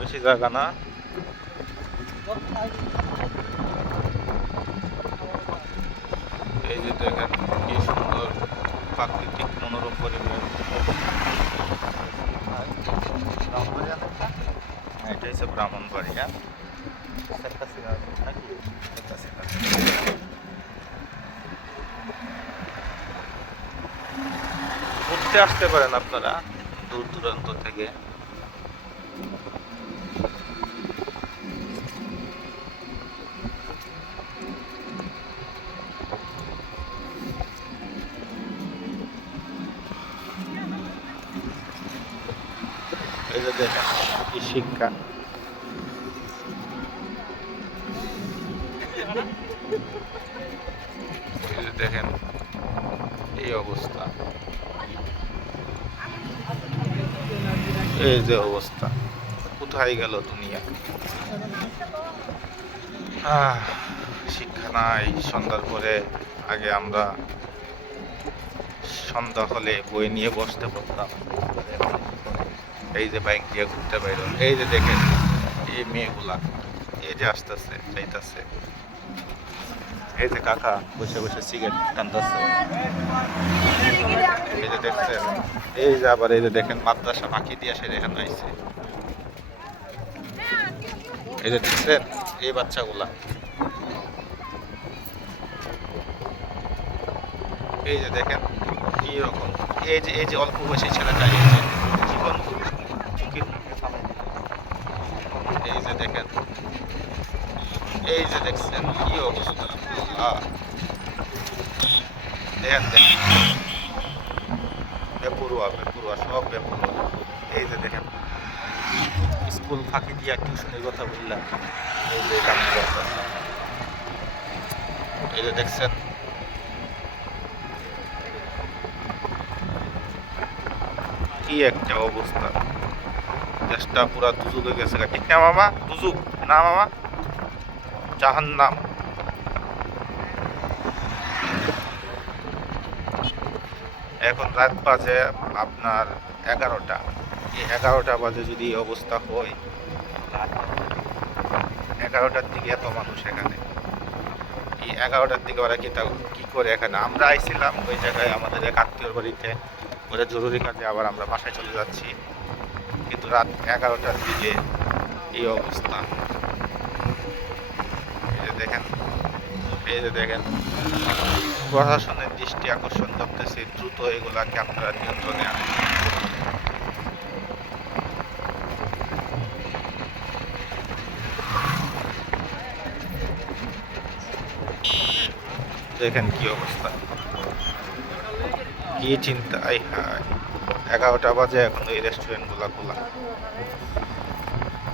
বেশি জায়গা না। এই যে দেখেন কি সুন্দর প্রাকৃতিক মনোরম পরিবেশ। এটা হচ্ছে ব্রাহ্মণবাড়িয়া নাকি? ঘুরতে আসতে পারেন আপনারা দূর দূরান্ত থেকে। এই যে দেখেন কি শিক্ষা। এই যে দেখেন এই অবস্থা, এই যে অবস্থা, কোথায় গেল দুনিয়া। শিক্ষা নাই। সন্ধ্যার পরে আগে আমরা সন্ধ্যা হলে বই নিয়ে বসতে পারতাম। এই যে বাইক দিয়ে ঘুরতে পাইল। এই যে দেখেন এই মেয়েগুলা এই যে আসতেছে যাইতেছে। এই যে কাকা বসে বসে সিগারেট টানতেছে। এই যে দেখছেন, এই যে আবার এই যে দেখেন মাদ্রাসা ফাঁকি দিয়ে সে এখানে আইছে। এই যে দেখছেন এই বাচ্চাগুলা, এই যে দেখেন কি রকম। এই যে অল্প বয়সী ছেলেটা এই যে জীবন ঝুঁকির মুখে ফেলাই দিল। এই যে দেখেন, এই যে দেখছেন কি অবস্থা। দেখেন দেখেন বেপরুয়া বেপরুয়া সব বেপরুয়া। এই যে দেখেন স্কুল ফাঁকি দিয়া টিউশনের কথা বললাম। এই যে এই যে দেখছেন কি একটা অবস্থা। দেশটা পুরা দুজুক হয়ে গেছে। ঠিক না মামা? দুজুক না মামা, জাহান্নাম। এখন রাত বাজে আপনার 11টা। এই 11টা বাজে যদি এই অবস্থা হয়, 11টার দিকে এত মানুষ এখানে, এই 11টার দিকে ওরা কি করে এখানে। আমরা আইছিলাম ওই জায়গায় আমাদের এক আত্মীয়র বাড়িতে, ওরা জরুরি কাজে, আবার আমরা বাসায় চলে যাচ্ছি। কিন্তু রাত 11টার দিকে এই অবস্থা। এই যে দেখেন, এই যে দেখেন প্রশাসনের দৃষ্টি আকর্ষণ করতেছে, দ্রুত এগুলাকে আপনারা নিয়ন্ত্রণে আনেন। দেখেন কি অবস্থা, কি চিন্তা। আই হায়, 11টা বাজে এখন এই রেস্টুরেন্টগুলা খোলা।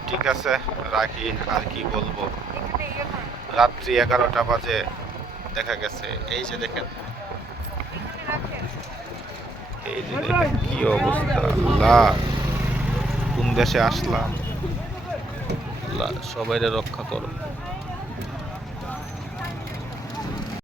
ঠিক আছে রাখি, আর কি বলবো। রাত্রি 11টা বাজে দেখা গেছে। এই যে দেখেন, এই যে দেখেন কি অবস্থা। আল্লাহ, কোন দেশে আসলাম। আল্লাহ সবাইরে রক্ষা করো।